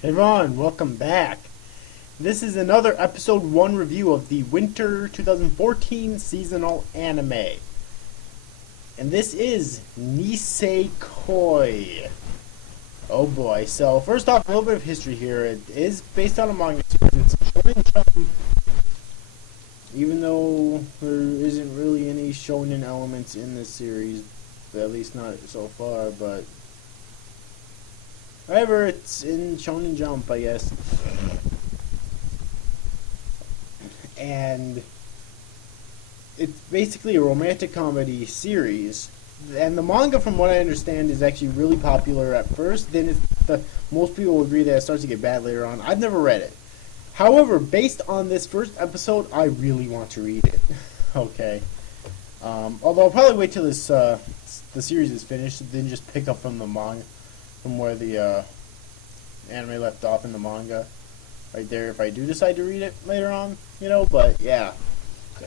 Hey Ron, welcome back. This is another episode 1 review of the Winter 2014 seasonal anime. And this is Nisekoi. Oh boy, so first off, a little bit of history here. It is based on a manga series. It's Shonen Jump, even though there isn't really any shonen elements in this series, at least not so far, but however, it's in Shonen Jump, I guess. And it's basically a romantic comedy series. And the manga, from what I understand, is actually really popular at first. Then most people agree that it starts to get bad later on. I've never read it. However, based on this first episode, I really want to read it. Okay. Although I'll probably wait till the series is finished, then just pick up from the manga, from where the anime left off in the manga, right there. If I do decide to read it later on, But yeah.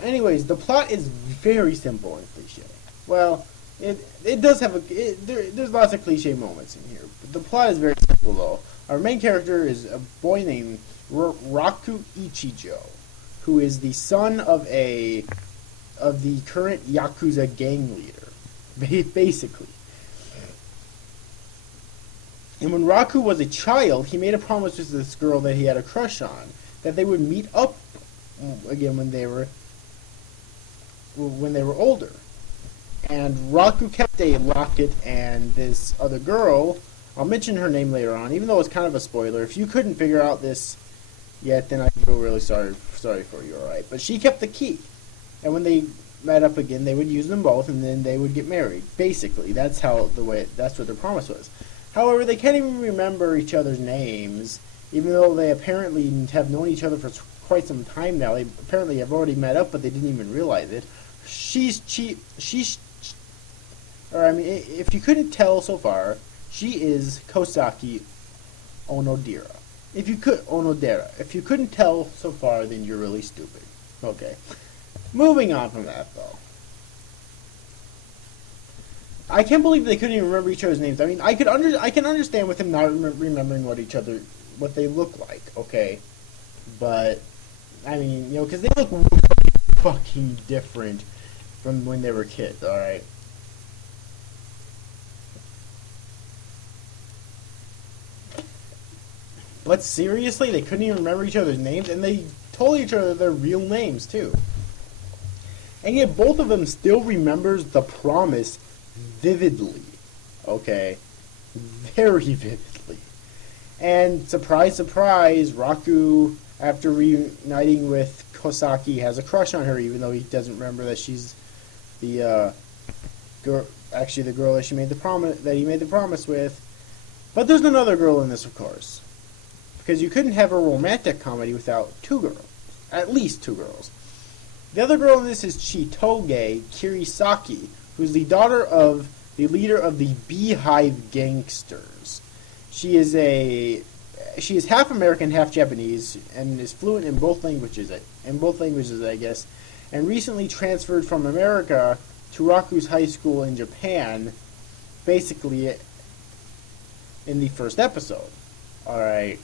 Anyways, the plot is very simple and cliche. Well, it does have there's lots of cliche moments in here, but the plot is very simple though. Our main character is a boy named Raku Ichijo, who is the son of the current Yakuza gang leader, basically. And when Raku was a child, he made a promise to this girl that he had a crush on, that they would meet up again when they were older. And Raku kept a locket, and this other girl, I'll mention her name later on, even though it's kind of a spoiler. If you couldn't figure out this yet, then I feel really sorry for you, alright? But she kept the key. And when they met up again, they would use them both, and then they would get married. Basically, that's what their promise was. However, they can't even remember each other's names, even though they apparently have known each other for quite some time now. They apparently have already met up, but they didn't even realize it. If you couldn't tell so far, she is Kosaki Onodera. If you couldn't tell so far, then you're really stupid. Okay. Moving on from that, though. I can't believe they couldn't even remember each other's names. I mean, I can understand with him not remembering what they look like, okay? But, I mean, because they look fucking different from when they were kids, alright? But seriously, they couldn't even remember each other's names, and they told each other their real names, too. And yet both of them still remembers the promise vividly. Okay? Very vividly. And surprise, surprise, Raku, after reuniting with Kosaki, has a crush on her, even though he doesn't remember that she's the girl that he made the promise with. But there's another girl in this, of course. Because you couldn't have a romantic comedy without two girls. At least two girls. The other girl in this is Chitoge Kirisaki, who's the daughter of the leader of the Beehive Gangsters. She is half American, half Japanese, and is fluent in both languages, I guess, and recently transferred from America to Raku's high school in Japan, basically in the first episode. Alright.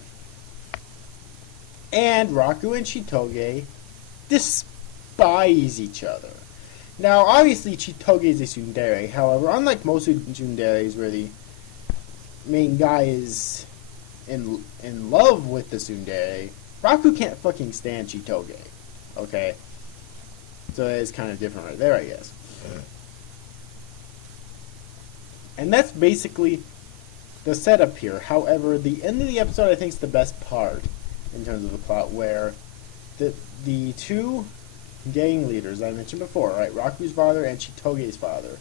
And Raku and Chitoge despise each other. Now, obviously, Chitoge is a tsundere. However, unlike most tsunderes, where the main guy is in love with the tsundere, Raku can't fucking stand Chitoge. Okay? So it's kind of different right there, I guess. And that's basically the setup here. However, the end of the episode, I think, is the best part in terms of the plot, where the two gang leaders I mentioned before, right? Raku's father and Chitoge's father.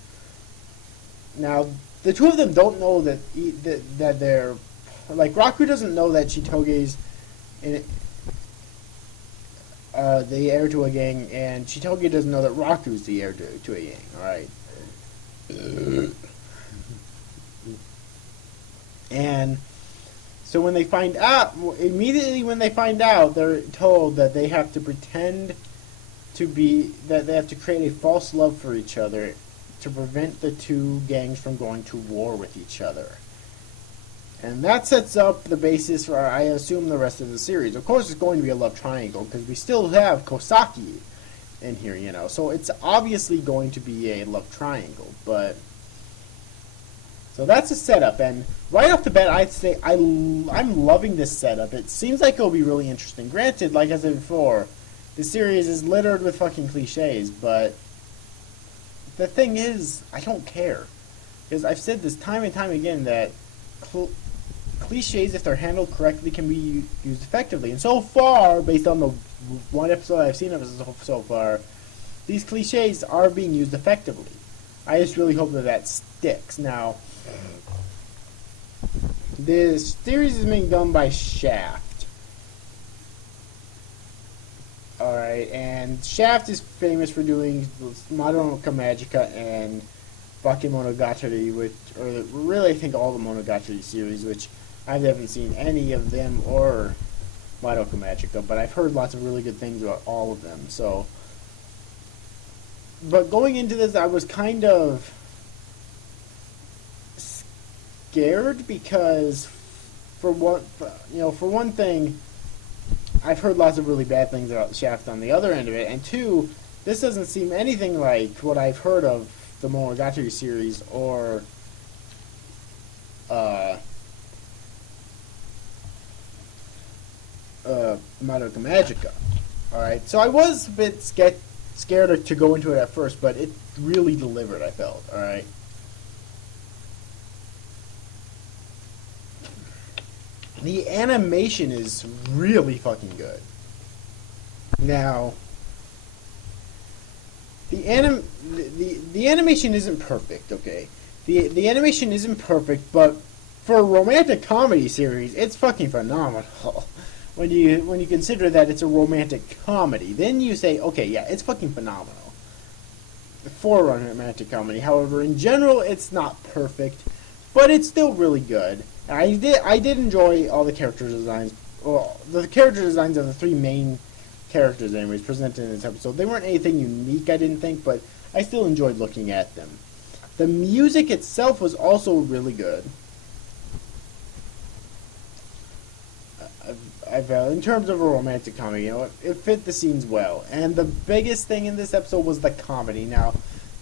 Now, the two of them don't know that they're Raku doesn't know that Chitoge's the heir to a gang, and Chitoge doesn't know that Raku's the heir to a gang. All right. And so when they find out, immediately when they find out, they're told that they have to pretend that they have to create a false love for each other to prevent the two gangs from going to war with each other. And that sets up the basis for, I assume, the rest of the series. Of course, it's going to be a love triangle, because we still have Kosaki in here, you know. So it's obviously going to be a love triangle, but... So that's a setup, and right off the bat, I'd say I'm loving this setup. It seems like it'll be really interesting. Granted, like I said before, the series is littered with fucking cliches, but the thing is, I don't care. Because I've said this time and time again that cliches, if they're handled correctly, can be used effectively. And so far, based on the one episode I've seen of it so far, these cliches are being used effectively. I just really hope that that sticks. Now, this series is being done by Shaft. Alright, and Shaft is famous for doing Madoka Magica and Bakemonogatari, which, or really I think all the Monogatari series, which I haven't seen any of them or Madoka Magica, but I've heard lots of really good things about all of them, so... But going into this, I was kind of scared because, for one thing, I've heard lots of really bad things about Shaft on the other end of it, and two, this doesn't seem anything like what I've heard of the Monogatari series or Madoka Magica. Alright, so I was a bit scared to go into it at first, but it really delivered, I felt. Alright. The animation is really fucking good. Now, the animation isn't perfect, okay? The animation isn't perfect, but for a romantic comedy series, it's fucking phenomenal. When you consider that it's a romantic comedy, then you say, okay, yeah, it's fucking phenomenal for a romantic comedy. However, in general, it's not perfect, but it's still really good. I did enjoy all the character designs. Well, the character designs of the three main characters, anyways, presented in this episode. They weren't anything unique, I didn't think, but I still enjoyed looking at them. The music itself was also really good. In terms of a romantic comedy, you know, it fit the scenes well. And the biggest thing in this episode was the comedy. Now,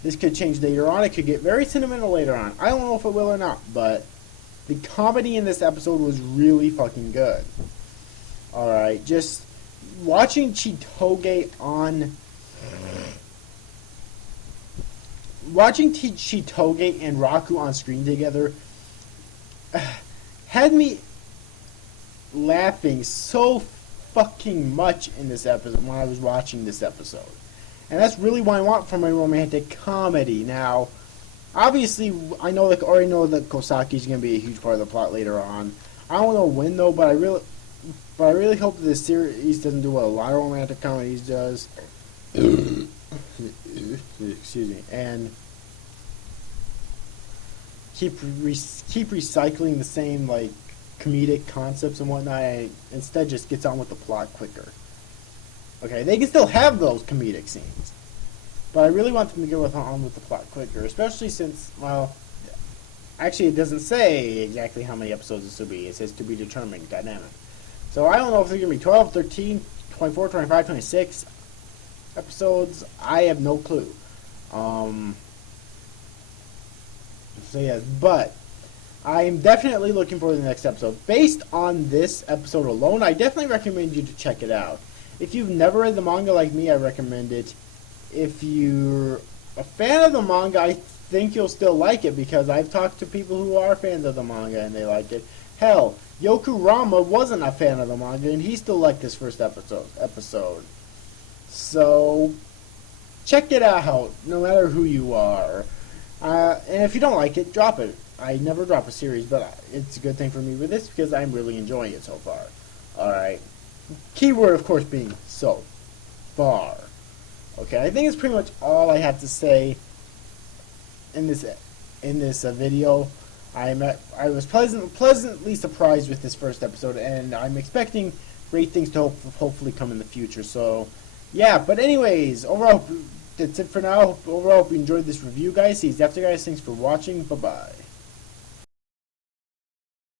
this could change later on. It could get very sentimental later on. I don't know if it will or not, but the comedy in this episode was really fucking good. Alright, just watching Chitoge and Raku on screen together had me laughing so fucking much in this episode when I was watching this episode. And that's really what I want from a romantic comedy. Now, obviously, I already know that Kosaki's going to be a huge part of the plot later on. I don't know when though, but I really hope that this series doesn't do what a lot of romantic comedies does. Excuse me. And keep recycling the same like comedic concepts and whatnot, and instead just gets on with the plot quicker. Okay, they can still have those comedic scenes, but I really want them to get on with the plot quicker, especially since, well, actually it doesn't say exactly how many episodes this will be. It says to be determined, dynamic. So I don't know if they're going to be 12, 13, 24, 25, 26 episodes. I have no clue. So yeah, but I am definitely looking forward to the next episode. Based on this episode alone, I definitely recommend you to check it out. If you've never read the manga like me, I recommend it. If you're a fan of the manga, I think you'll still like it, because I've talked to people who are fans of the manga and they like it. Hell, Yokurama wasn't a fan of the manga and he still liked this first episode. So, check it out, no matter who you are. And if you don't like it, drop it. I never drop a series, but it's a good thing for me with this because I'm really enjoying it so far. Alright. Keyword, of course, being so far. Okay, I think it's pretty much all I have to say in this video. I was pleasantly surprised with this first episode, and I'm expecting great things to hopefully come in the future. So, yeah. But anyways, overall, that's it for now. Overall, hope you enjoyed this review, guys. See you after, guys. Thanks for watching. Bye bye.